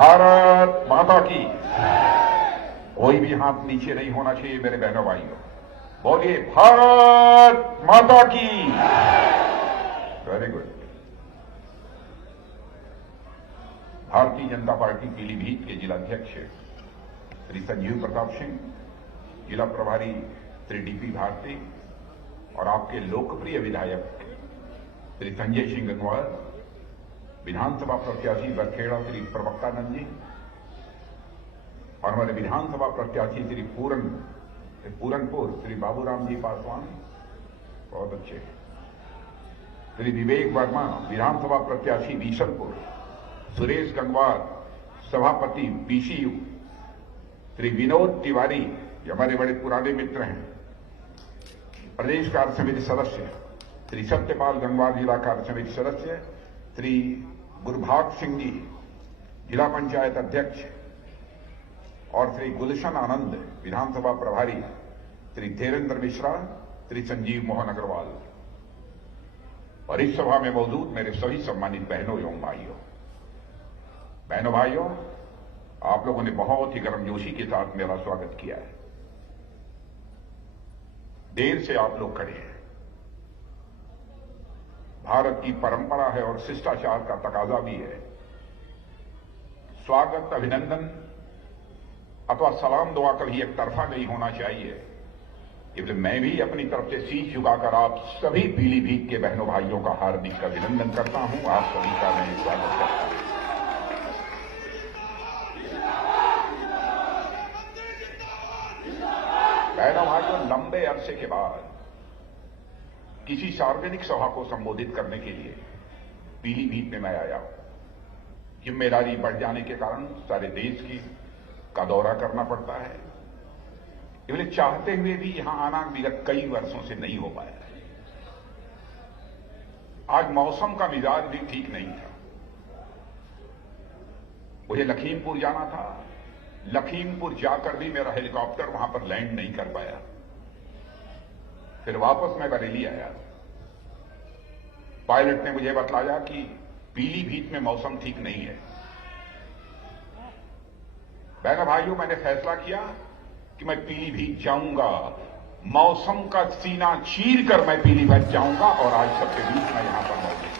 भारत माता की। कोई भी हाथ नीचे नहीं होना चाहिए मेरे बहनों भाइयों। बोलिए भारत माता की। Very good. Bharatiya Janata party Pilibhit के जिलाध्यक्ष श्री संजीव प्रताप सिंह, जिला प्रभारी श्री डीपी भारती और आपके लोकप्रिय विधायक श्री संजय सिंह गंगवार, विधानसभा प्रत्याशी बरखेड़ा श्री प्रवक्तानंद जी और हमारे विधानसभा प्रत्याशी श्री पूरनपुर श्री बाबूराम जी पासवान, बहुत अच्छे, श्री विवेक वर्मा विधानसभा प्रत्याशी बीसलपुर, सुरेश गंगवार सभापति पीसीयू, श्री विनोद तिवारी जो हमारे बड़े पुराने मित्र हैं, प्रदेश कार्य समिति सदस्य श्री सत्यपाल गंगवार जिला कार्य समिति सदस्य, श्री गुरभाग सिंह जी जिला पंचायत अध्यक्ष और श्री गुलशन आनंद विधानसभा प्रभारी, श्री धीरेन्द्र मिश्रा, श्री संजीव मोहन अग्रवाल और इस सभा में मौजूद मेरे सभी सम्मानित बहनों एवं भाइयों। बहनों भाइयों, आप लोगों ने बहुत ही गर्मजोशी के साथ मेरा स्वागत किया है। देर से आप लोग खड़े हैं। भारत की परंपरा है और शिष्टाचार का तकाजा भी है। स्वागत, अभिनंदन अथवा सलाम दुआ कभी एक तरफा नहीं होना चाहिए। इसलिए मैं भी अपनी तरफ से शीश झुकाकर आप सभी पीलीभीत के बहनों भाइयों का हार्दिक अभिनंदन करता हूं। आप सभी का मैं स्वागत करता हूं। बहनों भाइयों, लंबे अरसे के बाद किसी सार्वजनिक सभा को संबोधित करने के लिए पीलीभीत में मैं आया हूं। जिम्मेदारी बढ़ जाने के कारण सारे देश का दौरा करना पड़ता है। इसलिए चाहते हुए भी यहां आना विगत कई वर्षों से नहीं हो पाया। आज मौसम का मिजाज भी ठीक नहीं था। मुझे लखीमपुर जाना था। लखीमपुर जाकर भी मेरा हेलीकॉप्टर वहां पर लैंड नहीं कर पाया। फिर वापस मैं बरेली आया। पायलट ने मुझे बतलाया कि पीलीभीत में मौसम ठीक नहीं है। बहनों भाइयों, मैंने फैसला किया कि मैं पीलीभीत जाऊंगा। मौसम का सीना चीर कर मैं पीलीभीत जाऊंगा और आज सबके बीच में यहां पर मौजूद।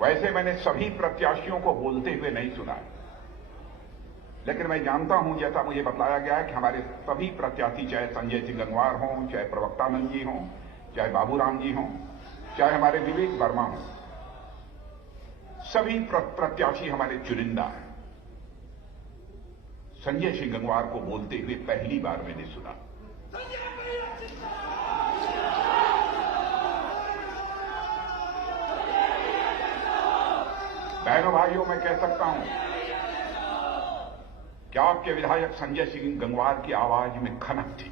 वैसे मैंने सभी प्रत्याशियों को बोलते हुए नहीं सुना, लेकिन मैं जानता हूं, जैसा मुझे बताया गया है कि हमारे सभी प्रत्याशी, चाहे संजय सिंह गंगवार हों, चाहे प्रवक्तानंद जी हों, चाहे बाबूराम जी हों, चाहे हमारे विवेक वर्मा हों, सभी प्रत्याशी हमारे चुनिंदा हैं। संजय सिंह गंगवार को बोलते हुए पहली बार मैंने सुना। बहनों भाइयों, मैं कह सकता हूं कि आपके विधायक संजय सिंह गंगवार की आवाज में खनक थी।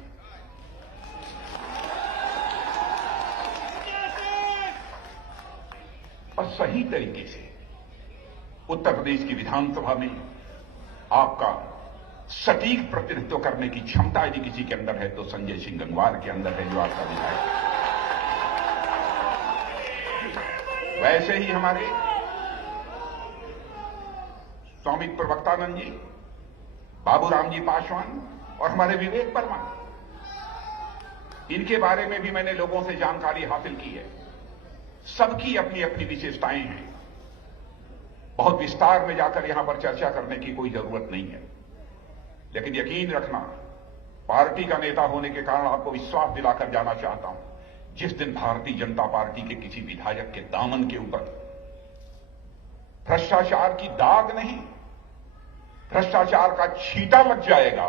और सही तरीके से उत्तर प्रदेश की विधानसभा में आपका सटीक प्रतिनिधित्व करने की क्षमता यदि किसी के अंदर है तो संजय सिंह गंगवार के अंदर है, जो आपका विधायक है। वैसे ही हमारे स्वामी प्रवक्तानंद जी, बाबूराम जी पासवान और हमारे विवेक वर्मा, इनके बारे में भी मैंने लोगों से जानकारी हासिल की है। सबकी अपनी अपनी विशेषताएं हैं। बहुत विस्तार में जाकर यहां पर चर्चा करने की कोई जरूरत नहीं है, लेकिन यकीन रखना, पार्टी का नेता होने के कारण आपको विश्वास दिलाकर जाना चाहता हूं, जिस दिन भारतीय जनता पार्टी के किसी विधायक के दामन के ऊपर भ्रष्टाचार की दाग नहीं, भ्रष्टाचार का छींटा लग जाएगा,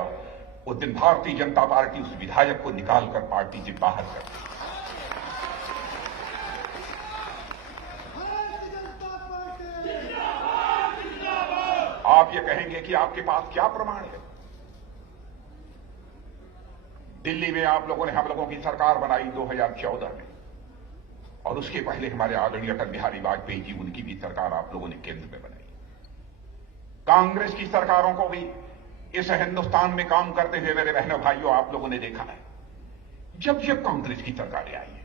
उस दिन भारतीय जनता पार्टी उस विधायक को निकालकर पार्टी से बाहर कर देगी। आप ये कहेंगे कि आपके पास क्या प्रमाण है? दिल्ली में आप लोगों ने हम लोगों की सरकार बनाई 2014 में, और उसके पहले हमारे आदरणीय अटल बिहारी वाजपेयी जी, उनकी भी सरकार आप लोगों ने केंद्र में बनाई। कांग्रेस की सरकारों को भी इस हिंदुस्तान में काम करते हुए मेरे बहनों भाइयों आप लोगों ने देखा है, जब जब कांग्रेस की सरकारें आई है,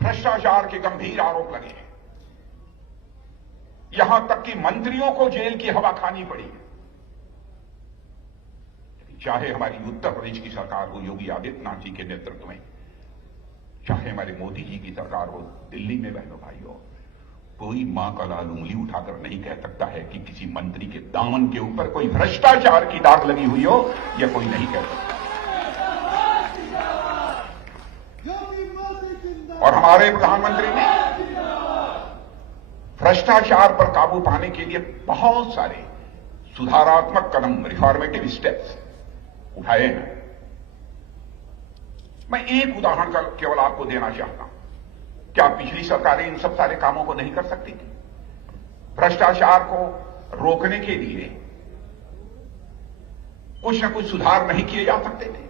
भ्रष्टाचार के गंभीर आरोप लगे हैं, यहां तक कि मंत्रियों को जेल की हवा खानी पड़ी है। चाहे हमारी उत्तर प्रदेश की सरकार हो योगी आदित्यनाथ जी के नेतृत्व में, चाहे हमारे मोदी जी की सरकार हो दिल्ली में, बहनों भाइयों, कोई मां का लाल उंगली उठाकर नहीं कह सकता है कि किसी मंत्री के दामन के ऊपर कोई भ्रष्टाचार की दाग लगी हुई हो, या कोई नहीं कह सकता। और हमारे प्रधानमंत्री ने भ्रष्टाचार पर काबू पाने के लिए बहुत सारे सुधारात्मक कदम, रिफॉर्मेटिव स्टेप्स उठाए हैं। मैं एक उदाहरण का केवल आपको देना चाहता हूं। क्या पिछली सरकारें इन सब सारे कामों को नहीं कर सकती थी? भ्रष्टाचार को रोकने के लिए कुछ न कुछ सुधार नहीं किए जा सकते थे?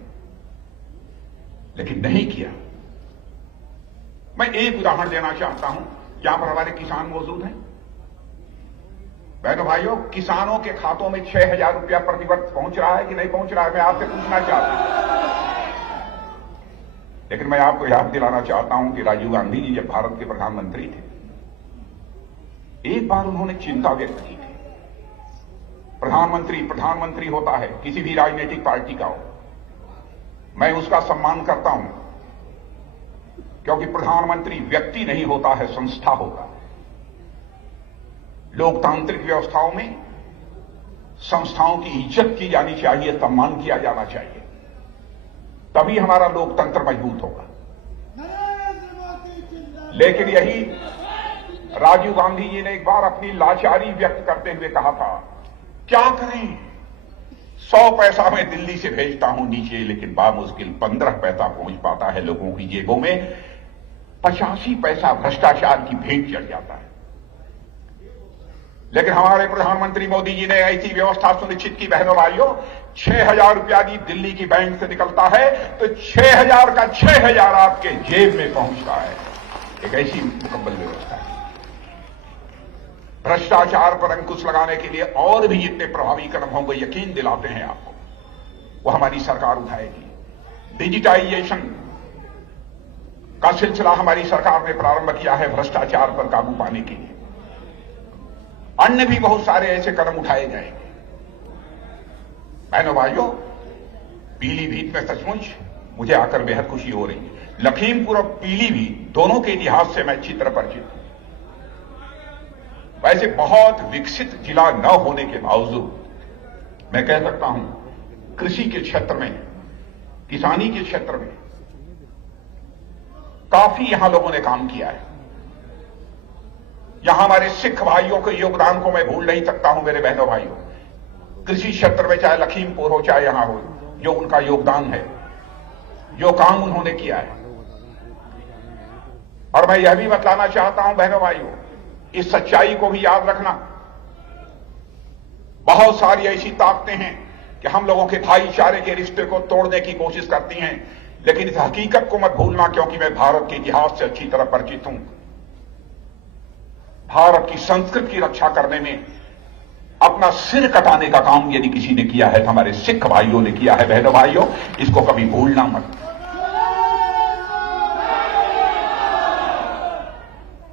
लेकिन नहीं किया। मैं एक उदाहरण देना चाहता हूं। यहां पर हमारे किसान मौजूद हैं। बहनों भाइयों, किसानों के खातों में 6,000 रुपया प्रतिवर्ष पहुंच रहा है कि नहीं पहुंच रहा है, मैं आपसे पूछना चाहता हूं। लेकिन मैं आपको याद दिलाना चाहता हूं कि राजीव गांधी जी जब भारत के प्रधानमंत्री थे, एक बार उन्होंने चिंता व्यक्त की थी। प्रधानमंत्री होता है, किसी भी राजनीतिक पार्टी का हो, मैं उसका सम्मान करता हूं, क्योंकि प्रधानमंत्री व्यक्ति नहीं होता है, संस्था होता है। लोकतांत्रिक व्यवस्थाओं में संस्थाओं की इज्जत की जानी चाहिए, सम्मान किया जाना चाहिए, तभी हमारा लोकतंत्र मजबूत होगा। लेकिन यही राजीव गांधी जी ने एक बार अपनी लाचारी व्यक्त करते हुए कहा था, क्या करें, 100 पैसा मैं दिल्ली से भेजता हूं नीचे, लेकिन बामुश्किल 15 पैसा पहुंच पाता है लोगों की जेबों में, 85 पैसा भ्रष्टाचार की भेंट चढ़ जाता है। लेकिन हमारे प्रधानमंत्री मोदी जी ने ऐसी व्यवस्था सुनिश्चित की, बहनों भाइयों, 6,000 रुपया भी दिल्ली की बैंक से निकलता है तो 6,000 का 6,000 आपके जेब में पहुंचता है। एक ऐसी मुकम्मल व्यवस्था है। भ्रष्टाचार पर अंकुश लगाने के लिए और भी जितने प्रभावी कदम होंगे, यकीन दिलाते हैं आपको, वो हमारी सरकार उठाएगी। डिजिटाइजेशन का सिलसिला हमारी सरकार ने प्रारंभ किया है भ्रष्टाचार पर काबू पाने के लिए। अन्य भी बहुत सारे ऐसे कदम उठाए जाएंगे। बहनों भाइयों, पीलीभीत में सचमुच मुझे आकर बेहद खुशी हो रही है। लखीमपुर और पीलीभीत दोनों के इतिहास से मैं अच्छी तरह परिचित हूं। वैसे बहुत विकसित जिला न होने के बावजूद मैं कह सकता हूं, कृषि के क्षेत्र में, किसानी के क्षेत्र में काफी यहां लोगों ने काम किया है। यहां हमारे सिख भाइयों के योगदान को मैं भूल नहीं सकता हूं। मेरे बहनों भाइयों, कृषि क्षेत्र में चाहे लखीमपुर हो चाहे यहां हो, जो उनका योगदान है, जो काम उन्होंने किया है। और मैं यह भी बतलाना चाहता हूं बहनों भाइयों, इस सच्चाई को भी याद रखना, बहुत सारी ऐसी ताकतें हैं कि हम लोगों के भाईचारे के रिश्ते को तोड़ने की कोशिश करती हैं, लेकिन इस हकीकत को मत भूलना, क्योंकि मैं भारत के इतिहास से अच्छी तरह परिचित हूं। भारत की संस्कृति की रक्षा करने में अपना सिर कटाने का काम यदि किसी ने किया है तो हमारे सिख भाइयों ने किया है। बहनों भाइयों, इसको कभी भूलना मत।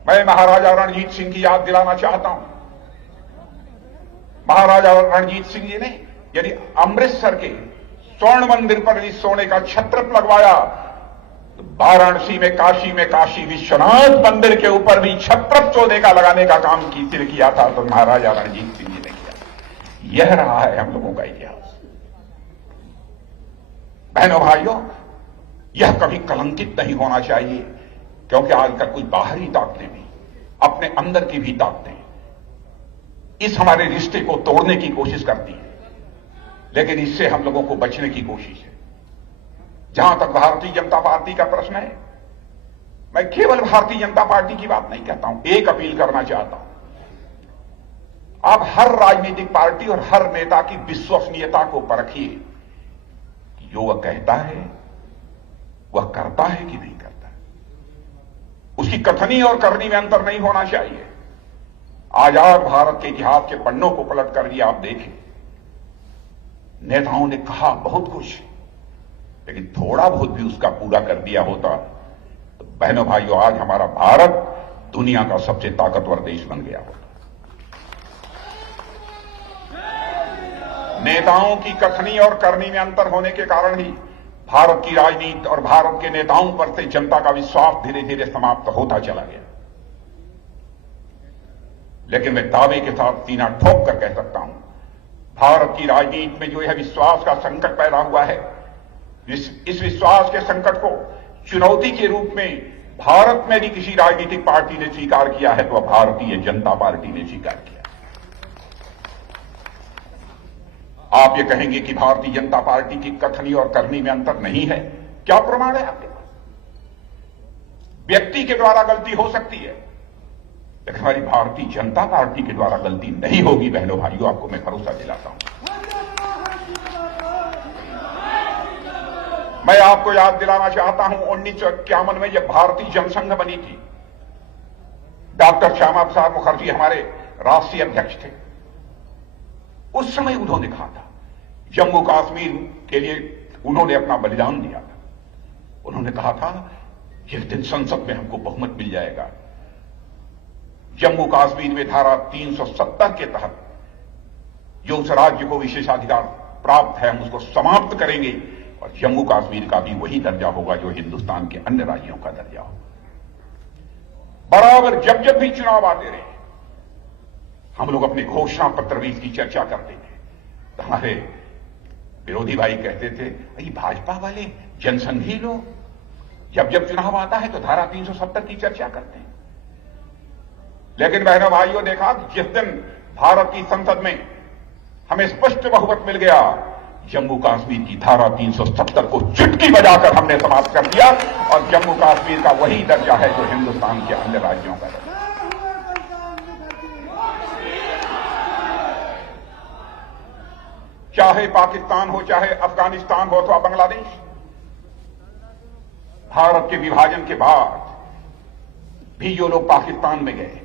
मैं महाराजा रणजीत सिंह की याद दिलाना चाहता हूं। महाराजा रणजीत सिंह जी ने यदि अमृतसर के स्वर्ण मंदिर पर यदि सोने का छत्रप लगवाया, तो वाराणसी में काशी विश्वनाथ मंदिर के ऊपर भी छत्रप सोने का लगाने का काम किया था, तो महाराजा रणजीत सिंह जी ने किया। यह रहा है हम लोगों का इतिहास। बहनों भाइयों, यह कभी कलंकित नहीं होना चाहिए, क्योंकि आजकल कुछ बाहरी ताकतें भी, अपने अंदर की भी ताकतें इस हमारे रिश्ते को तोड़ने की कोशिश करती हैं, लेकिन इससे हम लोगों को बचने की कोशिश है। जहां तक भारतीय जनता पार्टी का प्रश्न है, मैं केवल भारतीय जनता पार्टी की बात नहीं कहता हूं, एक अपील करना चाहता हूं। आप हर राजनीतिक पार्टी और हर नेता की विश्वसनीयता को परखिए कि जो वह कहता है वह करता है कि नहीं करता। उसकी कथनी और करनी में अंतर नहीं होना चाहिए। आजाद भारत के इतिहास के पन्नों को पलट कर भी आप देखें, नेताओं ने कहा बहुत कुछ, लेकिन थोड़ा बहुत भी उसका पूरा कर दिया होता तो बहनों भाइयों आज हमारा भारत दुनिया का सबसे ताकतवर देश बन गया होता। नेताओं की कथनी और करनी में अंतर होने के कारण ही भारत की राजनीति और भारत के नेताओं पर से जनता का विश्वास धीरे धीरे समाप्त होता चला गया। लेकिन मैं दावे के साथ सीना ठोक कर कह सकता हूं, भारत की राजनीति में जो यह विश्वास का संकट पैदा हुआ है, इस विश्वास के संकट को चुनौती के रूप में भारत में भी किसी राजनीतिक पार्टी ने स्वीकार किया है तो वह भारतीय जनता पार्टी ने स्वीकार किया। आप ये कहेंगे कि भारतीय जनता पार्टी की कथनी और करनी में अंतर नहीं है, क्या प्रमाण है आपके पास? व्यक्ति के द्वारा गलती हो सकती है, लेकिन हमारी भारतीय जनता पार्टी के द्वारा गलती नहीं होगी। बहनों भाइयों, आपको मैं भरोसा दिलाता हूं। मैं आपको याद दिलाना चाहता हूं, 1951 में जब भारतीय जनसंघ बनी थी, डॉक्टर श्यामा प्रसाद मुखर्जी हमारे राष्ट्रीय अध्यक्ष थे। उस समय उन्होंने कहा था, जम्मू कश्मीर के लिए उन्होंने अपना बलिदान दिया था। उन्होंने कहा था, जिस दिन संसद में हमको बहुमत मिल जाएगा, जम्मू कश्मीर में धारा 370 के तहत जो उस राज्य को विशेषाधिकार प्राप्त है, हम उसको समाप्त करेंगे और जम्मू कश्मीर का भी वही दर्जा होगा जो हिंदुस्तान के अन्य राज्यों का दर्जा होगा। बराबर जब जब भी चुनाव आते रहे, हम लोग अपने घोषणा पत्र में इसकी चर्चा करते थे तो हमारे विरोधी भाई कहते थे, ये भाजपा वाले जनसंघी लोग जब जब चुनाव आता है तो धारा 370 की चर्चा करते हैं। लेकिन बहनों भाइयों, देखा जिस दिन भारत की संसद में हमें स्पष्ट बहुमत मिल गया, जम्मू कश्मीर की धारा 370 को चुटकी बजाकर हमने समाप्त कर दिया और जम्मू कश्मीर का वही दर्जा है जो हिंदुस्तान के अन्य राज्यों का दर्जा। चाहे पाकिस्तान हो, चाहे अफगानिस्तान हो अथवा बांग्लादेश, भारत के विभाजन के बाद भी जो लोग पाकिस्तान में गए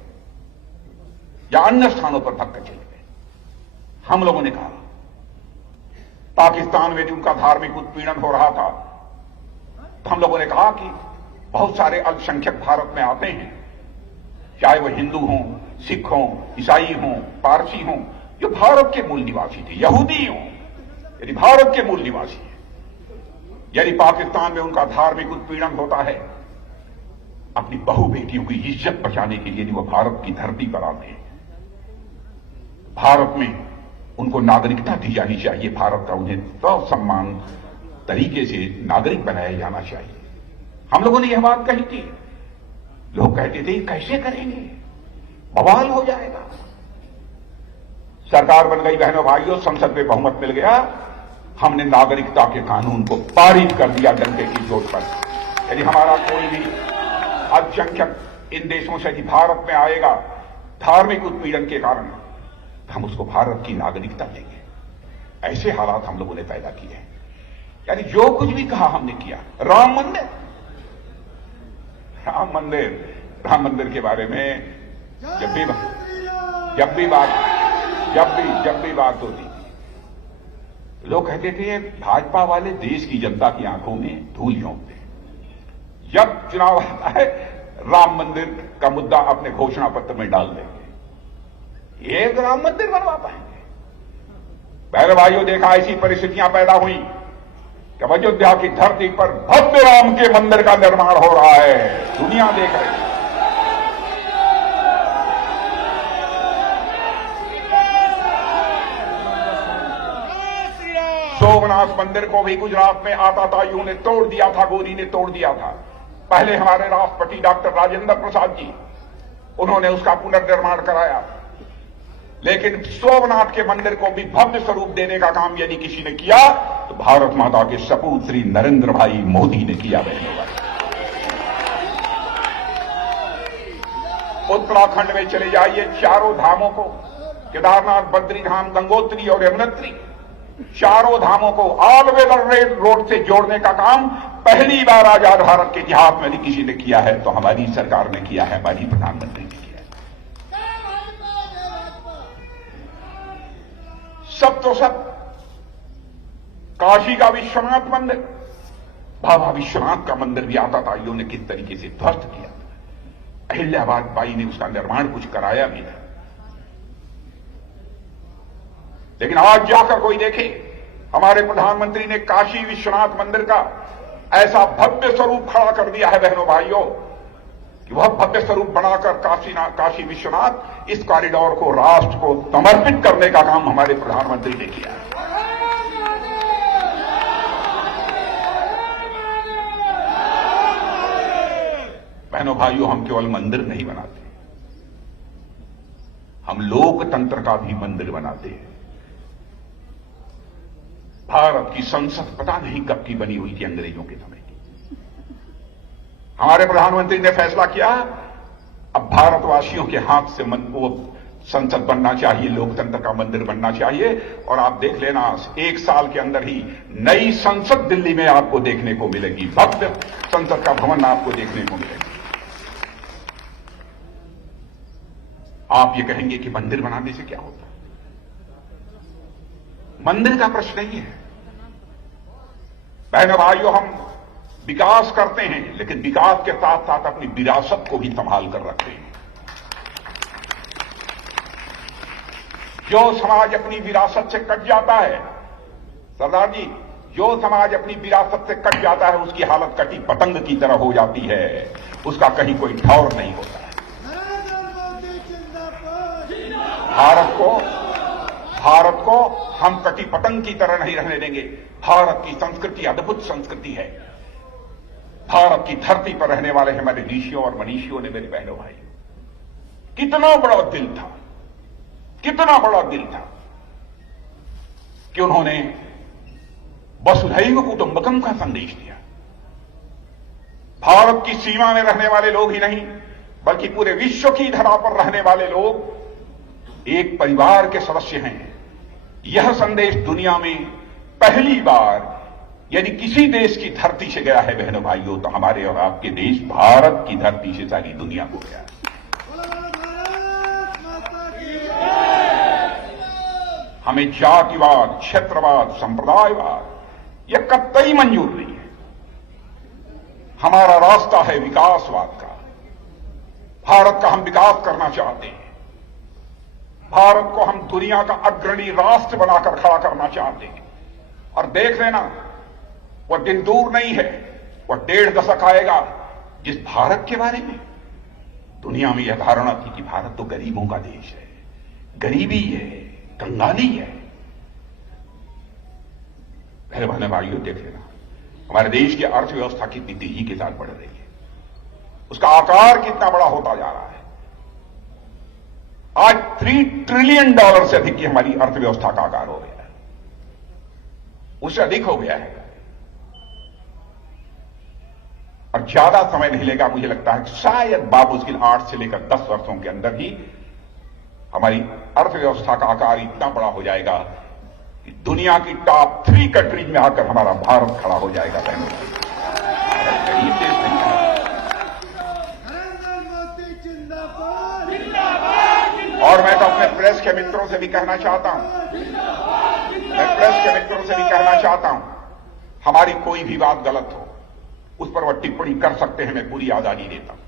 या अन्य स्थानों पर भटक चले गए, हम लोगों ने कहा पाकिस्तान में भी उनका धार्मिक उत्पीड़न हो रहा था, तो हम लोगों ने कहा कि बहुत सारे अल्पसंख्यक भारत में आते हैं, चाहे वो हिंदू हों, सिख हों, ईसाई हों, पारसी हों, जो भारत के मूल निवासी थे, यहूदी हों, यदि भारत के मूल निवासी हैं, यदि पाकिस्तान में उनका धार्मिक उत्पीड़न होता है, अपनी बहु बेटियों की इज्जत बचाने के लिए यदि वो भारत की धरती पर आते हैं, भारत में उनको नागरिकता दी जानी चाहिए, भारत का उन्हें सम्मान तरीके से नागरिक बनाया जाना चाहिए। हम लोगों ने यह बात कही थी, लोग कहते थे कैसे करेंगे, बवाल हो जाएगा। सरकार बन गई बहनों भाइयों, संसद में बहुमत मिल गया, हमने नागरिकता के कानून को पारित कर दिया डंडे की चोट पर। यदि हमारा कोई भी अल्पसंख्यक इन देशों से यदि भारत में आएगा धार्मिक उत्पीड़न के कारण, हम उसको भारत की नागरिकता देंगे। ऐसे हालात हम लोगों ने पैदा किए हैं। यानी जो कुछ भी कहा हमने किया। राम मंदिर के बारे में जब भी बात होती थी, लोग कहते थे भाजपा वाले देश की जनता की आंखों में धूल झोंकते हैं। जब चुनाव आता है, राम मंदिर का मुद्दा अपने घोषणा पत्र में डाल देंगे, एक राम मंदिर बनवा पाएंगे। पहले भाइयों, देखा ऐसी परिस्थितियां पैदा हुई कि अयोध्या की धरती पर भव्य राम के मंदिर का निर्माण हो रहा है, दुनिया देख रही है। सोमनाथ मंदिर को भी गुजरात में आताताइयों ने तोड़ दिया था, गोरी ने तोड़ दिया था। पहले हमारे राष्ट्रपति डॉक्टर राजेंद्र प्रसाद जी, उन्होंने उसका पुनर्निर्माण कराया। लेकिन सोमनाथ के मंदिर को भी भव्य स्वरूप देने का काम यदि किसी ने किया तो भारत माता के सपूत श्री नरेंद्र भाई मोदी ने किया। उत्तराखंड में चले जाइए, चारों धामों को, केदारनाथ, बद्रीधाम, गंगोत्री और यमुनोत्री, चारों धामों को ऑल वेदर रोड से जोड़ने का काम पहली बार आजाद भारत के इतिहास में यदि किसी ने किया है तो हमारी सरकार ने किया है, हमारी प्रधानमंत्री ने किया है। सब तो सब, काशी का विश्वनाथ मंदिर, बाबा विश्वनाथ का मंदिर भी आताताइयों ने किस तरीके से ध्वस्त किया था। अहिल्याबाई बाई ने उसका निर्माण कुछ कराया भी था। लेकिन आज जाकर कोई देखे, हमारे प्रधानमंत्री ने काशी विश्वनाथ मंदिर का ऐसा भव्य स्वरूप खड़ा कर दिया है बहनों भाइयों, कि वह भव्य स्वरूप बनाकर काशी विश्वनाथ इस कॉरिडोर को राष्ट्र को समर्पित करने का काम हमारे प्रधानमंत्री ने किया है। बहनों भाइयों, हम केवल मंदिर नहीं बनाते, हम लोकतंत्र का भी मंदिर बनाते हैं। भारत की संसद पता नहीं कब की बनी हुई थी, अंग्रेजों के समय की। हमारे प्रधानमंत्री ने फैसला किया अब भारतवासियों के हाथ से वो संसद बनना चाहिए, लोकतंत्र का मंदिर बनना चाहिए। और आप देख लेना, 1 साल के अंदर ही नई संसद दिल्ली में आपको देखने को मिलेगी, भव्य संसद का भवन आपको देखने को मिलेगा। आप ये कहेंगे कि मंदिर बनाने से क्या होता है? मंदिर का प्रश्न नहीं है बहनों भाइयों, हम विकास करते हैं, लेकिन विकास के साथ साथ अपनी विरासत को भी संभाल कर रखते हैं। जो समाज अपनी विरासत से कट जाता है, सरदार जी, जो समाज अपनी विरासत से कट जाता है उसकी हालत कटी पतंग की तरह हो जाती है, उसका कहीं कोई ठौर नहीं होता है। भारत को हम कटी पतंग की तरह नहीं रहने देंगे। भारत की संस्कृति अद्भुत संस्कृति है। भारत की धरती पर रहने वाले हमारे ऋषियों और मनीषियों ने, मेरे बहनों भाई, कितना बड़ा दिल था, कितना बड़ा दिल था कि उन्होंने वसुधैव कुटुंबकम का संदेश दिया। भारत की सीमा में रहने वाले लोग ही नहीं, बल्कि पूरे विश्व की धरा पर रहने वाले लोग एक परिवार के सदस्य हैं। यह संदेश दुनिया में पहली बार यदि किसी देश की धरती से गया है बहनों भाइयों, तो हमारे और आपके देश भारत की धरती से सारी दुनिया को गया है। हमें जातिवाद, क्षेत्रवाद, संप्रदायवाद यह कतई मंजूर नहीं है। हमारा रास्ता है विकासवाद का। भारत का हम विकास करना चाहते हैं। भारत को हम दुनिया का अग्रणी राष्ट्र बनाकर खड़ा करना चाहते हैं। और देख लेना, वह दिन दूर नहीं है, वह 1.5 दशक आएगा जिस भारत के बारे में दुनिया में यह धारणा थी कि भारत तो गरीबों का देश है, गरीबी है, कंगाली है। पहले बहने भाइयों, देख लेना हमारे देश की अर्थव्यवस्था कितनी तेजी के साथ बढ़ रही है, उसका आकार कितना बड़ा होता जा रहा है। आज $3 ट्रिलियन से अधिक की हमारी अर्थव्यवस्था का आकार हो गया है, उससे अधिक हो गया है। और ज्यादा समय नहीं लेगा, मुझे लगता है शायद बामुश्किल 8 से लेकर 10 वर्षों के अंदर ही हमारी अर्थव्यवस्था का आकार इतना बड़ा हो जाएगा कि दुनिया की टॉप 3 कंट्रीज में आकर हमारा भारत खड़ा हो जाएगा। बहनों, गरीब देश नहीं है। और मैं तो अपने प्रेस के मित्रों से भी कहना चाहता हूं, हमारी कोई भी बात गलत हो उस पर वह टिप्पणी कर सकते हैं, मैं पूरी आजादी देता हूं।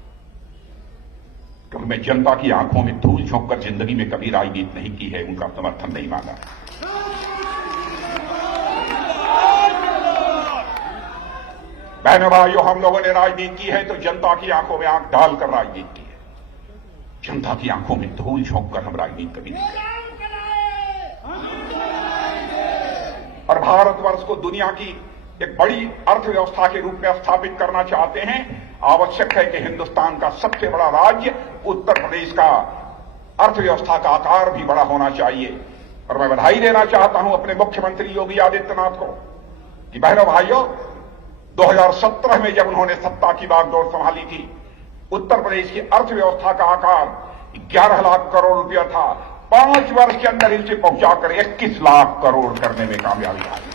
क्योंकि मैं जनता की आंखों में धूल झोंककर जिंदगी में कभी राजनीति नहीं की है, उनका समर्थन नहीं मांगा। बहनों भाइयों, हम लोगों ने राजनीति की है तो जनता की आंखों में आंख डालकर राजनीति की है। जनता की आंखों में धूल झोंककर हम राजनीति कभी नहीं करेंगे। और भारतवर्ष को दुनिया की एक बड़ी अर्थव्यवस्था के रूप में स्थापित करना चाहते हैं। आवश्यक है कि हिंदुस्तान का सबसे बड़ा राज्य उत्तर प्रदेश का अर्थव्यवस्था का आकार भी बड़ा होना चाहिए। और मैं बधाई देना चाहता हूं अपने मुख्यमंत्री योगी आदित्यनाथ को कि बहनों भाइयों, 2017 में जब उन्होंने सत्ता की बागडोर संभाली थी, उत्तर प्रदेश की अर्थव्यवस्था का आकार 11 लाख करोड़ रुपया था। 5 वर्ष के अंदर इसे पहुंचाकर 21 लाख करोड़ करने में कामयाबी आई।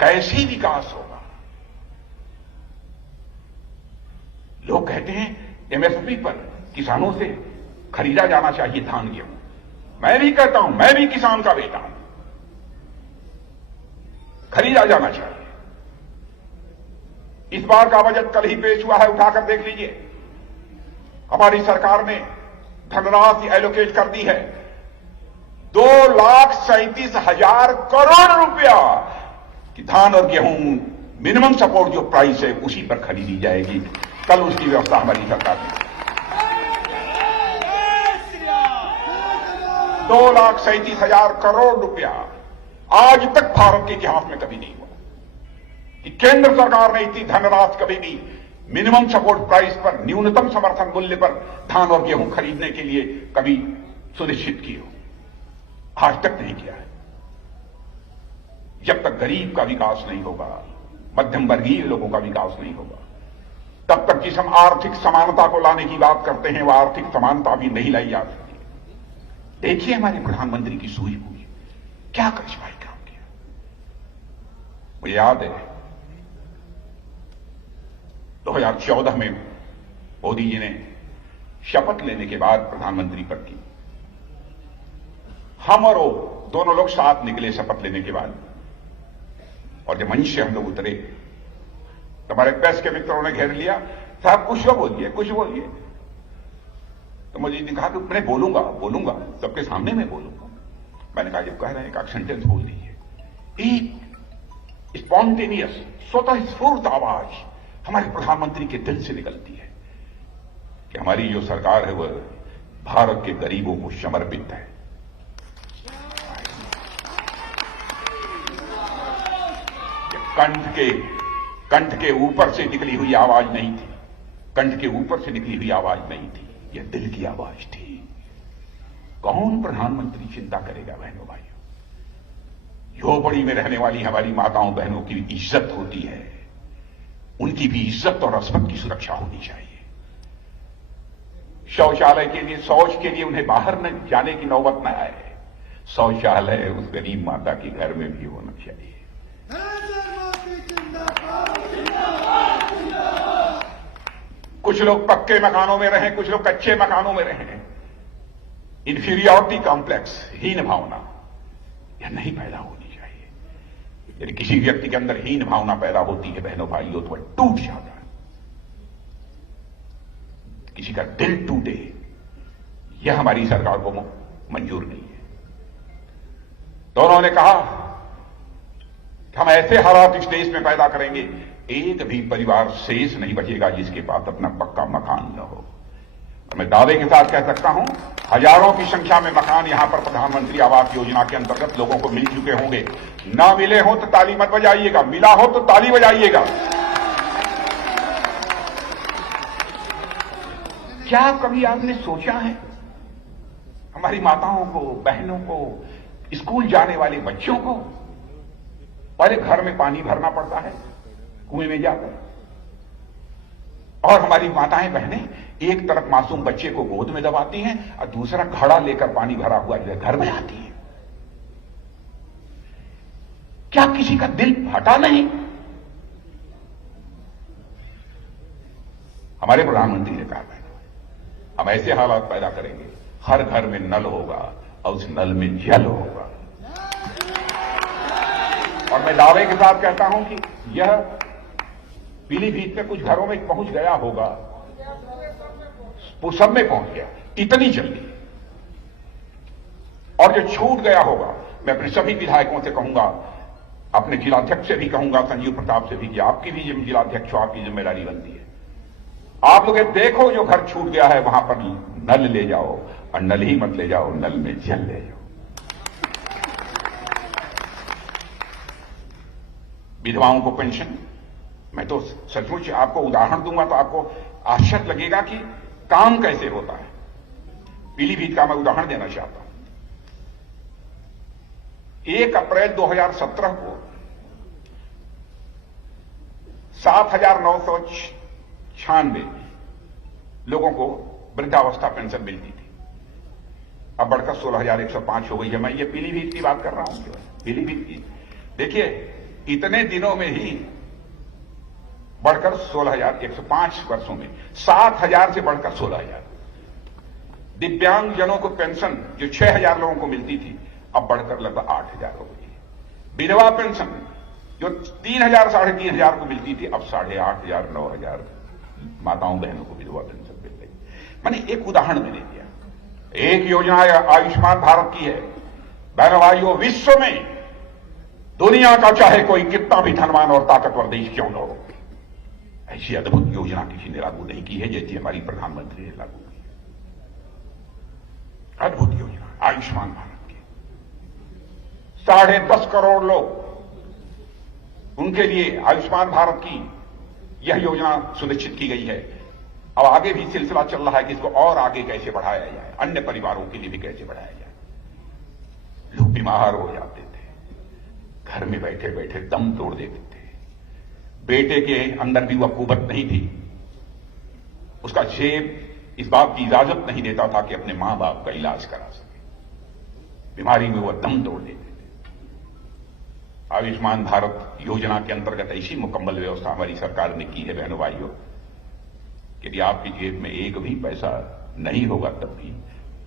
कैसे विकास होगा? लोग कहते हैं एमएसपी पर किसानों से खरीदा जाना चाहिए धान गेहूं। मैं भी कहता हूं, मैं भी किसान का बेटा हूं, खरीदा जाना चाहिए। इस बार का बजट कल ही पेश हुआ है, उठाकर देख लीजिए। हमारी सरकार ने धनराशि एलोकेट कर दी है 2,37,000 करोड़ रुपया कि धान और गेहूं मिनिमम सपोर्ट जो प्राइस है उसी पर खरीदी जाएगी। कल उसकी व्यवस्था हमारी सरकार ने 2,37,000 करोड़ रुपया आज तक भारत के इतिहास में कभी नहीं हुआ कि केंद्र सरकार ने इतनी धनराशि कभी भी मिनिमम सपोर्ट प्राइस पर, न्यूनतम समर्थन मूल्य पर धान और गेहूं खरीदने के लिए कभी सुनिश्चित की हो। आज तक नहीं किया है। जब तक गरीब का विकास नहीं होगा, मध्यम वर्गीय लोगों का विकास नहीं होगा, तब तक जिस हम आर्थिक समानता को लाने की बात करते हैं, वह आर्थिक समानता भी नहीं लाई जा सकती। देखिए हमारे प्रधानमंत्री की सूझबूझ, क्या करिश्माई काम किया। मुझे याद है 2014 में मोदी जी ने शपथ लेने के बाद प्रधानमंत्री पद की, हम और वो दोनों लोग साथ निकले शपथ लेने के बाद, और जब मंच से हम लोग उतरे तो हमारे प्रेस के मित्रों ने घेर लिया, साहब कुछ तो बोलिए, कुछ बोलिए। तो मोदी जी ने कहा कि मैं बोलूंगा सबके सामने मैं बोलूंगा। मैंने कहा जब कह रहे हैं एक सेंटेंस बोल दीजिए। एक स्पॉन्टेनियस, स्वतः स्फूर्त आवाज हमारे प्रधानमंत्री के दिल से निकलती है कि हमारी जो सरकार है वह भारत के गरीबों को समर्पित है। कंठ के ऊपर से निकली हुई आवाज नहीं थी, कंठ के ऊपर से निकली हुई आवाज नहीं थी, यह दिल की आवाज थी। कौन प्रधानमंत्री चिंता करेगा बहनों भाइयों। झोपड़ी में रहने वाली हमारी माताओं बहनों की इज्जत होती है, उनकी भी इज्जत और अस्मत की सुरक्षा होनी चाहिए। शौचालय के लिए, शौच के लिए उन्हें बाहर न जाने की नौबत न आए। शौचालय उस गरीब माता के घर में भी होना चाहिए। कुछ लोग पक्के मकानों में रहें, कुछ लोग कच्चे मकानों में रहें। इंफीरियरिटी कॉम्प्लेक्स, हीन भावना, यह नहीं पैदा होनी चाहिए। यदि किसी व्यक्ति के अंदर हीन भावना पैदा होती है बहनों भाइयों, तो वह टूट जाता है। किसी का दिल टूटे, यह हमारी सरकार को मंजूर नहीं है। दोनों ने कहा कि हम ऐसे हालात इस देश में पैदा करेंगे, एक भी परिवार शेष नहीं बचेगा जिसके पास अपना पक्का मकान न हो। और मैं दावे के साथ कह सकता हूं, हजारों की संख्या में मकान यहां पर प्रधानमंत्री आवास योजना के अंतर्गत लोगों को मिल चुके होंगे। ना मिले हो तो ताली मत बजाइएगा, मिला हो तो ताली बजाइएगा। क्या कभी आपने सोचा है हमारी माताओं को, बहनों को, स्कूल जाने वाले बच्चों को पहले घर में पानी भरना पड़ता है कुएं में जाकर, और हमारी माताएं बहनें एक तरफ मासूम बच्चे को गोद में दबाती हैं और दूसरा घड़ा लेकर पानी भरा हुआ घर में आती है। क्या किसी का दिल फटा नहीं? हमारे प्रधानमंत्री ने कहा हम ऐसे हालात पैदा करेंगे, हर घर में नल होगा और उस नल में जल होगा। और मैं दावे के साथ कहता हूं कि यह पीलीभीत में कुछ घरों में पहुंच गया होगा, वो सब में पहुंच गया इतनी जल्दी। और जो छूट गया होगा, मैं अपने सभी विधायकों से कहूंगा, अपने जिलाध्यक्ष से भी कहूंगा, संजीव प्रताप से भी, कि आपकी भी जिलाध्यक्ष हो, आपकी जिम्मेदारी बनती है। आप लोग देखो जो घर छूट गया है वहां पर नल ले जाओ, और नल ही मत ले जाओ, नल में जल ले जाओ। विधवाओं को पेंशन, मैं तो सचमुच आपको उदाहरण दूंगा तो आपको आश्चर्य लगेगा कि काम कैसे होता है। पीलीभीत का मैं उदाहरण देना चाहता हूं। 1 अप्रैल 2017 को 7,996 लोगों को वृद्धावस्था पेंशन मिलती थी, अब बढ़कर 16,105 हो गई है। मैं ये पीलीभीत की बात कर रहा हूं, पीलीभीत की। देखिए इतने दिनों में ही बढ़कर 16,105 वर्षों में 7,000 से बढ़कर 16,000। दिव्यांग जनों को पेंशन जो 6,000 लोगों को मिलती थी अब बढ़कर लगभग 8,000 हो गई है। विधवा पेंशन जो 3,000 साढ़े 3,000 को मिलती थी अब 8,500 9,000 माताओं बहनों को विधवा पेंशन मिल रही। मैंने एक उदाहरण मैंने दिया। एक योजना आयुष्मान भारत की है। बहनों भाइयों, विश्व में दुनिया का चाहे कोई कितना भी धनवान और ताकतवर देश क्यों न हो, ऐसी अद्भुत योजना किसी ने लागू नहीं की है जैसी हमारी प्रधानमंत्री ने लागू की। अद्भुत योजना आयुष्मान भारत की। 10.5 करोड़ लोग, उनके लिए आयुष्मान भारत की यह योजना सुनिश्चित की गई है। अब आगे भी सिलसिला चल रहा है कि इसको और आगे कैसे बढ़ाया जाए, अन्य परिवारों के लिए भी कैसे बढ़ाया जाए। लोग बीमार हो जाते थे, घर में बैठे बैठे दम तोड़ देते थे। बेटे के अंदर भी वह कुवत नहीं थी, उसका जेब इस बात की इजाजत नहीं देता था कि अपने मां बाप का इलाज करा सके। बीमारी में वह दम तोड़ देते थे। आयुष्मान भारत योजना के अंतर्गत ऐसी मुकम्मल व्यवस्था हमारी सरकार ने की है बहनों भाइयों, यदि आपकी जेब में एक भी पैसा नहीं होगा तब भी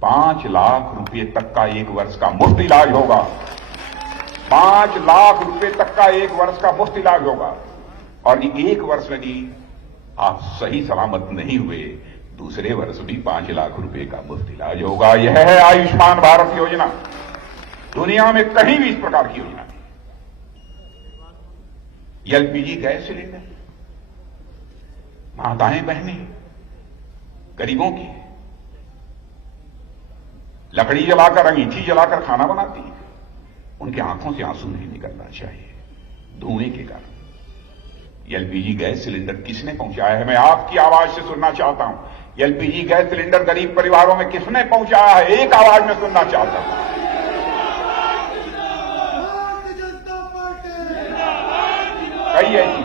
5 लाख रुपए तक का एक वर्ष का मुफ्त इलाज होगा। 5 लाख रुपए तक का एक वर्ष का मुफ्त इलाज होगा। और एक वर्ष यदि आप सही सलामत नहीं हुए, दूसरे वर्ष भी 5 लाख रुपए का मुफ्त इलाज होगा। यह है आयुष्मान भारत योजना। दुनिया में कहीं भी इस प्रकार की योजना नहीं। एलपीजी गैस सिलेंडर माताएं बहनें गरीबों की लकड़ी जलाकर, अंगीठी जलाकर खाना बनाती है, उनकी आंखों से आंसू नहीं निकलना चाहिए धुएं के कारण। एलपीजी गैस सिलेंडर किसने पहुंचाया है? मैं आपकी आवाज से सुनना चाहता हूं। एलपीजी गैस सिलेंडर गरीब परिवारों में किसने पहुंचाया है? एक आवाज में सुनना चाहता हूं। कई ऐसी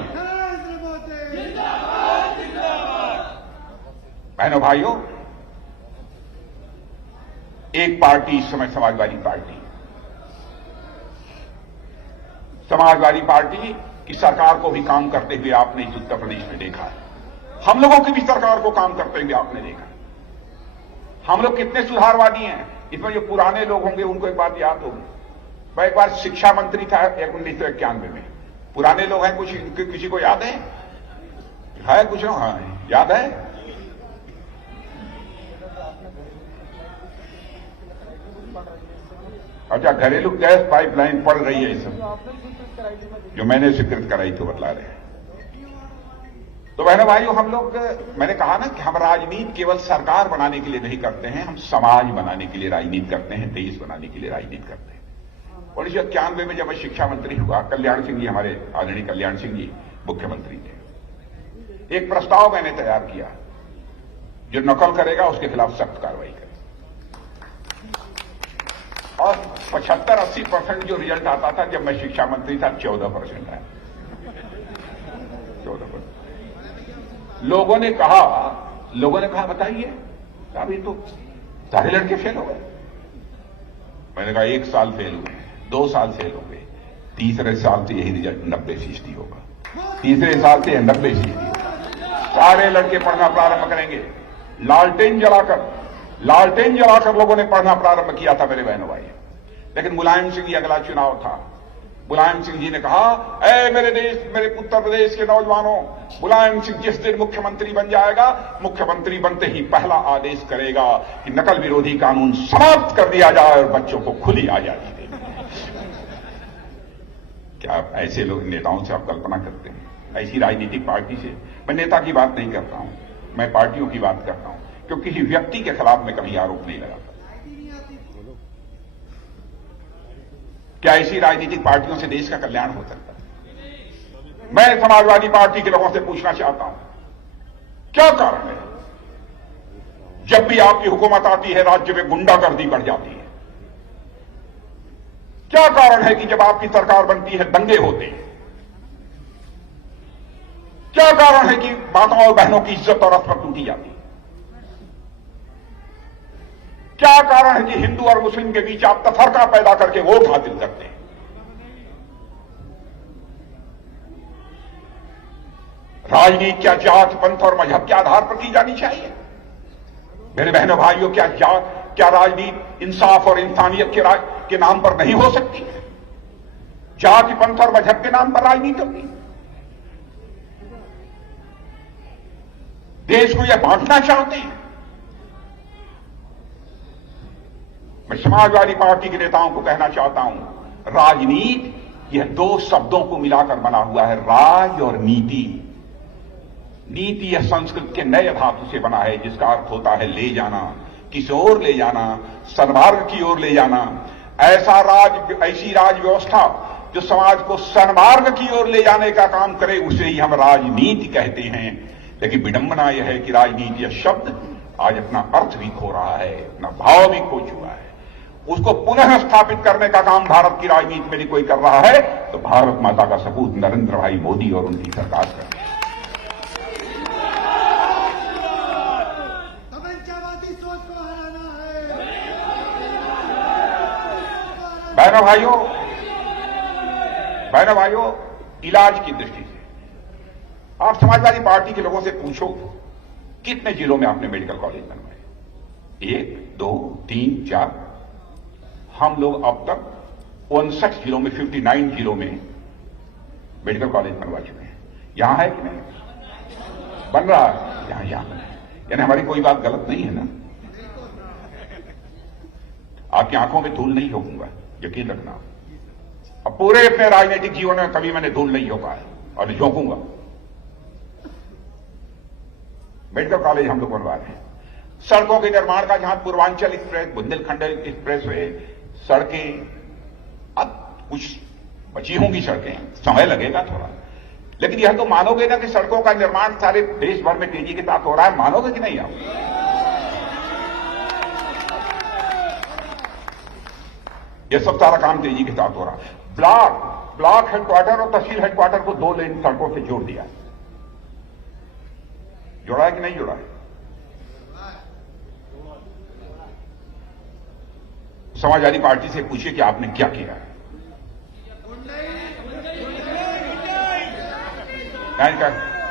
बहनों भाइयों, एक पार्टी इस समय समाजवादी पार्टी की सरकार को भी काम करते हुए आपने इस उत्तर प्रदेश में देखा है। हम लोगों की भी सरकार को काम करते हुए आपने देखा। हम लोग कितने सुधारवादी हैं। इसमें जो पुराने लोग होंगे उनको एक बात याद होगी। मैं एक बार शिक्षा मंत्री था 1991 में। पुराने लोग हैं, कुछ किसी को याद है कुछ लोग? हाँ, याद है। अच्छा, घरेलू गैस पाइपलाइन पड़ रही है इस जो मैंने स्वीकृत कराई तो बतला रहे हैं। तो बहनों भाइयों, हम लोग, मैंने कहा ना कि हम राजनीति केवल सरकार बनाने के लिए नहीं करते हैं, हम समाज बनाने के लिए राजनीति करते हैं, देश बनाने के लिए राजनीति करते हैं। 1991 में जब मैं शिक्षा मंत्री हुआ, कल्याण सिंह जी, हमारे आदरणीय कल्याण सिंह जी मुख्यमंत्री थे। एक प्रस्ताव मैंने तैयार किया, जो नकल करेगा उसके खिलाफ सख्त कार्रवाई करे। और 75-80% जो रिजल्ट आता था जब मैं शिक्षा मंत्री था, 14% आया। 14%। लोगों ने कहा बताइए, अभी तो सारे लड़के फेल हो गए। मैंने कहा 1 साल फेल हुए, 2 साल फेल हो गए, तीसरे साल से यही रिजल्ट 90% होगा। तीसरे साल से 90% होगा। सारे लड़के पढ़ना प्रारंभ करेंगे। लालटेन जलाकर लोगों ने पढ़ना प्रारंभ किया था मेरे बहनों भाई। लेकिन मुलायम सिंह जी, अगला चुनाव था, मुलायम सिंह जी ने कहा, ऐ मेरे उत्तर प्रदेश के नौजवानों, मुलायम सिंह जिस दिन मुख्यमंत्री बन जाएगा, मुख्यमंत्री बनते ही पहला आदेश करेगा कि नकल विरोधी कानून समाप्त कर दिया जाए और बच्चों को खुली आजादी दे। क्या आप ऐसे लोग नेताओं से आप कल्पना करते हैं? ऐसी राजनीतिक पार्टी से? मैं नेता की बात नहीं करता हूं, मैं पार्टियों की बात करता हूं, क्योंकि किसी व्यक्ति के खिलाफ मैं कभी आरोप नहीं लगाता। क्या ऐसी राजनीतिक पार्टियों से देश का कल्याण हो सकता है? मैं समाजवादी पार्टी के लोगों से पूछना चाहता हूं, क्या कारण है जब भी आपकी हुकूमत आती है राज्य में गुंडागर्दी बढ़ जाती है? क्या कारण है कि जब आपकी सरकार बनती है दंगे होते हैं? क्या कारण है कि माताओं और बहनों की इज्जत और अफमत टूटी जाती है? क्या कारण है कि हिंदू और मुस्लिम के बीच आप तफरका पैदा करके वोट हासिल करते हैं? राजनीति क्या जात, पंथ और मजहब के आधार पर की जानी चाहिए? मेरे बहनों भाइयों, क्या राजनीति इंसाफ और इंसानियत के नाम पर नहीं हो सकती है? जाति पंथ और मजहब के नाम पर राजनीति होगी? देश को यह बांटना चाहते हैं। मैं समाजवादी पार्टी के नेताओं को कहना चाहता हूं, राजनीति यह दो शब्दों को मिलाकर बना हुआ है, राज और नीति। नीति यह संस्कृत के नए धातु से बना है, जिसका अर्थ होता है ले जाना, किसी ओर ले जाना, सन्मार्ग की ओर ले जाना। ऐसी राज व्यवस्था जो समाज को सन्मार्ग की ओर ले जाने का काम करे, उसे ही हम राजनीति कहते हैं। लेकिन विडंबना यह है कि राजनीति यह शब्द आज अपना अर्थ भी खो रहा है, अपना भाव भी खो चुका है। उसको पुनः स्थापित करने का काम भारत की राजनीति में भी कोई कर रहा है तो भारत माता का सपूत नरेंद्र भाई मोदी और उनकी सरकार कर रही है। बहनों भाइयों, इलाज की दृष्टि से आप समाजवादी पार्टी के लोगों से पूछो, कितने जिलों में आपने मेडिकल कॉलेज बनवाए? 1, 2, 3, 4। हम लोग अब तक 59 जिलों में, 59 जिलों में मेडिकल कॉलेज बनवा चुके हैं। यहां है कि नहीं? बन रहा है, यहां बना है। यानी हमारी कोई बात गलत नहीं है ना? आपकी आंखों में धूल नहीं होगा, यकीन रखना। अब पूरे अपने राजनीतिक जीवन में कभी मैंने धूल नहीं होगा और झोंकूंगा। मेडिकल कॉलेज हम लोग बनवा रहे हैं। सड़कों के निर्माण का, जहां Purvanchal express, Bundelkhand express way सड़कें अब कुछ बची होंगी, सड़कें समय लगेगा थोड़ा, लेकिन यह तो मानोगे ना कि सड़कों का निर्माण सारे देश भर में तेजी के साथ हो रहा है? मानोगे कि नहीं आप? यह सब सारा काम तेजी के साथ हो रहा है। ब्लॉक हेडक्वार्टर और तहसील हेडक्वार्टर को 2 लेन सड़कों से जोड़ दिया। जोड़ा है कि नहीं जोड़ा है? समाजवादी पार्टी से पूछिए कि आपने क्या किया है।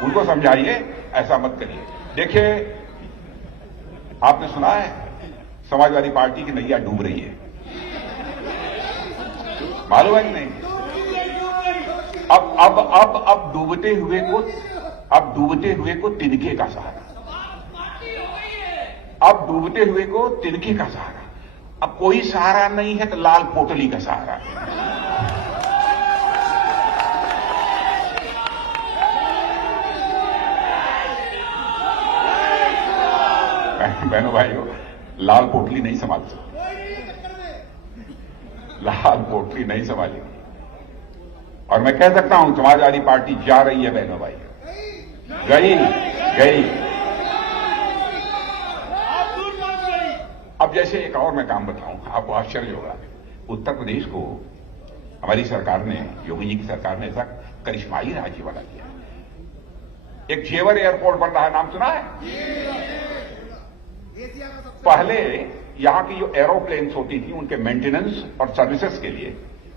उनको समझाइए, ऐसा मत करिए। देखिए, आपने सुना है समाजवादी पार्टी की नैया डूब रही है, मालूम है कि नहीं? अब डूबते हुए को तिनके का सहारा, अब डूबते हुए को तिनके का सहारा। अब कोई सहारा नहीं है तो लाल पोटली का सहारा। बहनों भाइयों, लाल पोटली नहीं संभाल सकती, लाल पोटली नहीं संभालेगी। और मैं कह सकता हूं समाजवादी पार्टी जा रही है बहनों भाई, गई। अब जैसे एक और मैं काम बताऊं, आपको आश्चर्य होगा। उत्तर प्रदेश को हमारी सरकार ने, योगी जी की सरकार ने ऐसा करिश्माई राज्य बना दिया। एक जेवर एयरपोर्ट बन रहा है, नाम सुना है? पहले यहां की जो एरोप्लेन्स होती थी, उनके मेंटेनेंस और सर्विसेज के लिए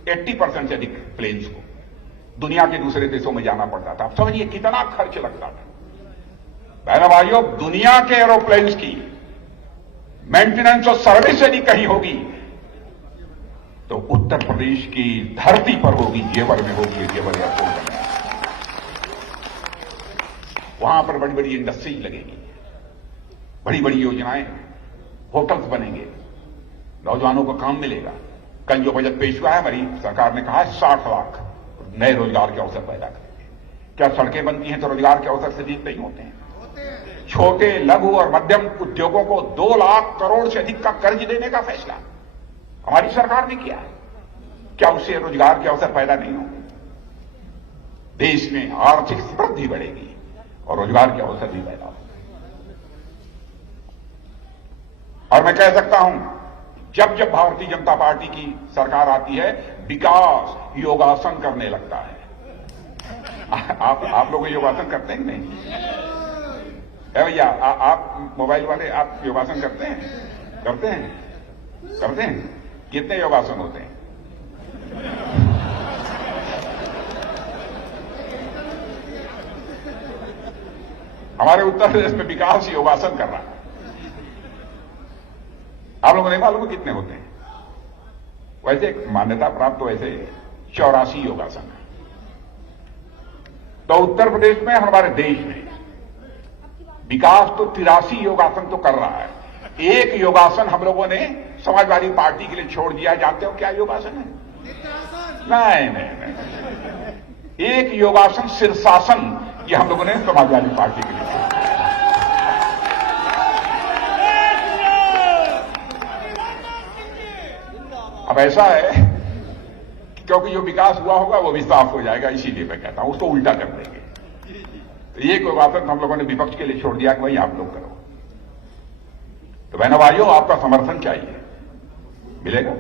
80% से अधिक प्लेन्स को दुनिया के दूसरे देशों में जाना पड़ता था। अब समझिए कितना खर्च लगता था। बहनों भाइयों, दुनिया के एरोप्लेन्स की मेंटेनेंस और सर्विस यदि कहीं होगी तो उत्तर प्रदेश की धरती पर होगी, जेवर में होगी। जेवर एयरपोर्ट बनेगा, वहां पर बड़ी बड़ी इंडस्ट्रीज लगेगी, बड़ी बड़ी योजनाएं, होटल्स बनेंगे, नौजवानों को काम मिलेगा। कल जो बजट पेश हुआ है, हमारी सरकार ने कहा है 60 लाख नए रोजगार के अवसर पैदा करेंगे। क्या सड़कें बनती हैं तो रोजगार के अवसर सृजित नहीं होते हैं? छोटे, लघु और मध्यम उद्योगों को 2 लाख करोड़ से अधिक का कर्ज देने का फैसला हमारी सरकार ने किया है। क्या उससे रोजगार के अवसर पैदा नहीं होंगे? देश में आर्थिक समृद्धि बढ़ेगी और रोजगार के अवसर भी पैदा होंगे। और मैं कह सकता हूं, जब जब भारतीय जनता पार्टी की सरकार आती है, विकास योगासन करने लगता है। आप लोग योगासन करते हैं कि नहीं? भैया, आप मोबाइल वाले, आप योगासन करते हैं? करते हैं? कितने योगासन होते हैं? हमारे उत्तर प्रदेश में विकास योगासन कर रहा है। आप लोगों ने मालूम है कितने होते हैं? वैसे मान्यता प्राप्त तो वैसे 84 योगासन है। तो उत्तर प्रदेश में, हमारे देश में विकास तो 83 योगासन तो कर रहा है। एक योगासन हम लोगों ने समाजवादी पार्टी के लिए छोड़ दिया है। जानते हो क्या योगासन है? नहीं नहीं नहीं, एक योगासन शीर्षासन, ये हम लोगों ने समाजवादी पार्टी के लिए छोड़ दिया। अब ऐसा है क्योंकि जो विकास हुआ होगा वो भी साफ हो जाएगा, इसीलिए मैं कहता हूं उसको उल्टा कर देंगे। तो ये कोई बात हम लोगों ने विपक्ष के लिए छोड़ दिया कि भाई आप लोग करो। तो बहनों भाइयों, आपका समर्थन चाहिए, मिलेगा?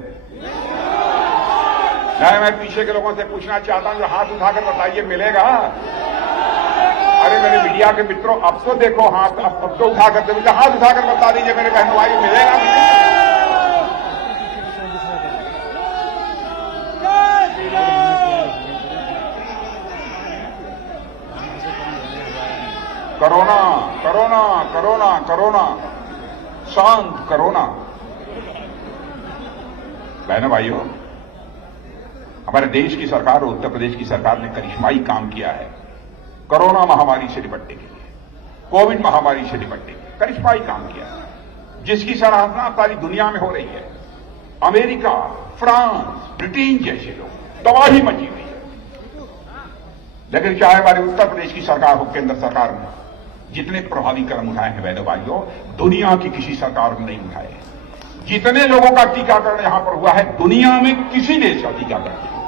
नहीं, मैं पीछे के लोगों से पूछना चाहता हूं, जो हाथ उठाकर बताइए, मिलेगा? अरे मेरे मीडिया के मित्रों, अब तो देखो हाथ, अब तो उठाकर देखो, हाथ उठाकर बता दीजिए मेरे बहनों भाई, मिलेगा? कोरोना कोरोना कोरोना कोरोना शांत कोरोना। बहनों भाइयों, हमारे देश की सरकार और उत्तर प्रदेश की सरकार ने करिश्माई काम किया है कोरोना महामारी से निपटने के लिए, कोविड महामारी से निपटने के लिए करिश्माई काम किया है, जिसकी सराहना सारी दुनिया में हो रही है। अमेरिका, फ्रांस, ब्रिटेन जैसे लोग, तबाही मची हुई है। लेकिन चाहे हमारे उत्तर प्रदेश की सरकार हो, केंद्र सरकार ने जितने प्रभावी कदम उठाए हैं बहनों भाइयों, दुनिया की किसी सरकार ने नहीं उठाए हैं। जितने लोगों का टीकाकरण यहां पर हुआ है, दुनिया में किसी देश का टीकाकरण नहीं हुआ,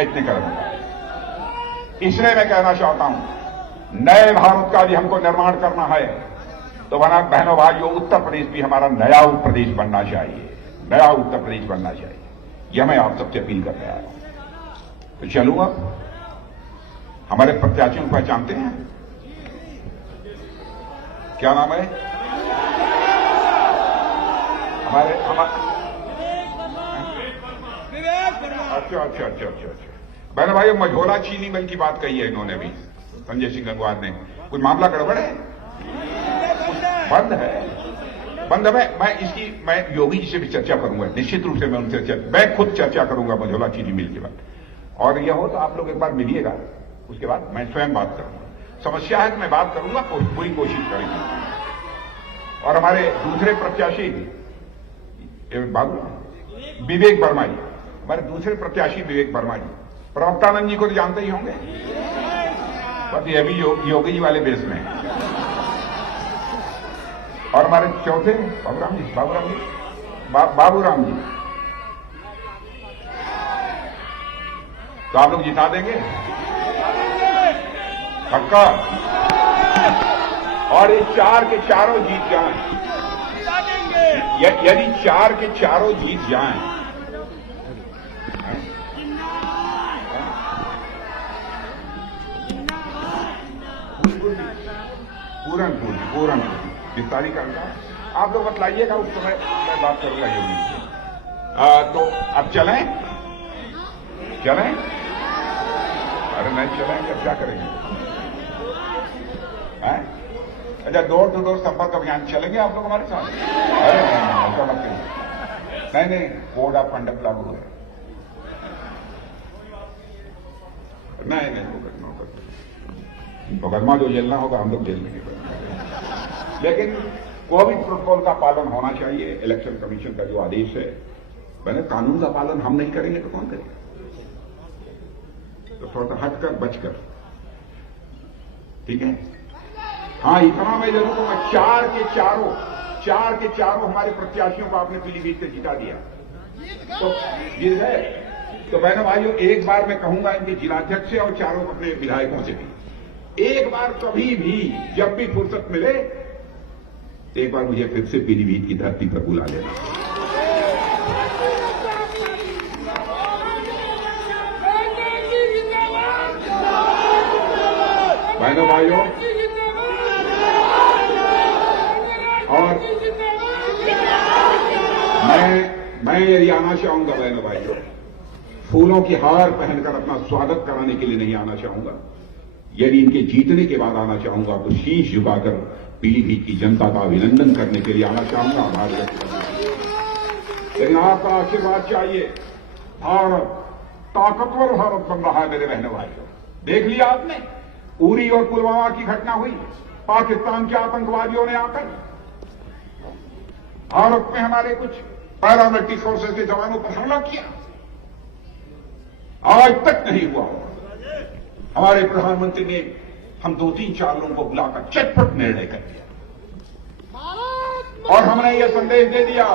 इतने कदम उठाए। इसलिए मैं कहना चाहता हूं, नए भारत का भी हमको निर्माण करना है, तो बहनों भाइयों, उत्तर प्रदेश भी हमारा नया उत्तर प्रदेश बनना चाहिए, नया उत्तर प्रदेश बनना चाहिए। यह मैं आप सबसे अपील कर रहा हूं। तो चलूं, अब हमारे प्रत्याशियों को पहचानते हैं? क्या नाम है हमारे? अच्छा अच्छा अच्छा अच्छा अच्छा। बहन भाई, मझोला चीनी मिल की बात कही है इन्होंने भी, संजय सिंह गंगवार ने। कुछ मामला गड़बड़ है? बंद है, बंद है। मैं योगी जी से भी चर्चा करूंगा, निश्चित रूप से मैं उनसे मैं खुद चर्चा करूंगा मझोला चीनी मिल के बाद। और यह हो तो आप लोग एक बार मिलिएगा, उसके बाद मैं स्वयं बात करूंगा। समस्या है कि मैं बात करूंगा, पूरी कोशिश करेंगे। और हमारे दूसरे प्रत्याशी विवेक वर्मा जी, हमारे दूसरे प्रत्याशी विवेक वर्मा जी, प्रवक्तानंद जी को तो जानते ही होंगे, बस ये भी योगी जी वाले बेस में। और हमारे चौथे बाबूराम जी, तो आप लोग जिता देंगे पक्का? और ये चार के चारों जीत जाएं, यदि चार के चारों जीत जाएं, पूरन विस्तारी करूंगा, आप लोग बतलाइएगा, उस समय मैं बात करूंगा योगी से। तो अब चलें? अरे नहीं चलेंगे, अब क्या करेंगे? अच्छा, डोर टू डोर संपर्क अभियान चलेंगे आप लोग हमारे साथ? अरे ऐसा मत करिए, नहीं, कोड ऑफ कंडक्ट लागू है। नहीं, मुकदमा जो झेलना होगा हम लोग झेल लेंगे, लेकिन कोविड प्रोटोकॉल का पालन होना चाहिए। इलेक्शन कमीशन का जो आदेश है, मैंने कानून का पालन हम नहीं करेंगे तो कौन करेगा? तो थोड़ा सा हटकर बचकर, ठीक है? हाँ, इतना मैं जरूर कहूंगा, चार के चारों हमारे प्रत्याशियों को आपने पीलीभीत से जिता दिया, तो जीत गए। तो बहनों भाइयों, एक बार मैं कहूंगा इनके जिलाध्यक्ष से और चारों अपने विधायकों से भी, एक बार कभी भी जब भी फुर्सत मिले, एक बार मुझे फिर से पीलीभीत की धरती पर बुला लेना। बहनों भाइयों, और मैं यदि आना चाहूंगा बहनों भाइयों, फूलों की हार पहनकर अपना स्वागत कराने के लिए नहीं आना चाहूंगा। यदि इनके जीतने के बाद आना चाहूंगा तो शीश झुकाकर पीलीभीत की जनता का अभिनंदन करने के लिए आना चाहूंगा, आभार व्यक्त करना। लेकिन आपका आशीर्वाद चाहिए। भारत ताकतवर भारत बन रहा है मेरे बहनों भाइयों। देख लिया आपने, उरी और पुलवामा की घटना हुई, पाकिस्तान के आतंकवादियों ने आकर भारत में हमारे कुछ पैरामिलिट्री फोर्सेस के जवानों पर हमला किया। आज तक नहीं हुआ। हमारे प्रधानमंत्री ने हम 2-3-4 लोगों को बुलाकर चटपट निर्णय कर दिया और हमने ये संदेश दे दिया,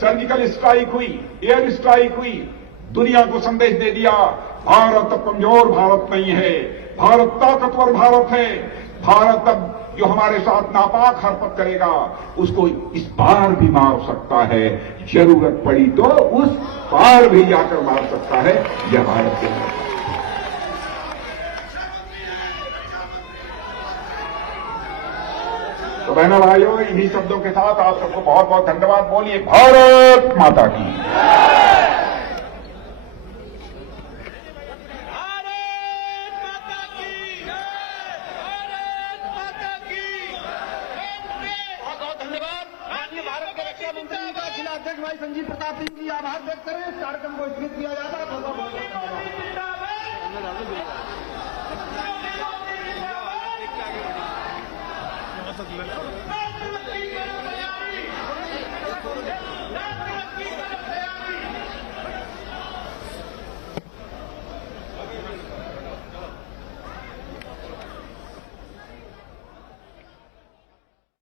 सर्जिकल स्ट्राइक हुई, एयर स्ट्राइक हुई, दुनिया को संदेश दे दिया, भारत अब कमजोर भारत नहीं है, भारत ताकतवर भारत है। भारत अब जो हमारे साथ नापाक हरकत करेगा उसको इस पार भी मार सकता है, जरूरत पड़ी तो उस पार भी जाकर मार सकता है। यह भारत के है। तो बहनों भाइयों, इन्हीं शब्दों के साथ आप सबको बहुत बहुत धन्यवाद। बोलिए भारत माता की। भारत के रक्षा मंत्री का जिला अध्यक्ष भाई संजीव प्रताप सिंह जी आभार व्यक्त करें। इस कार्यक्रम को स्वीकृत किया जाता है।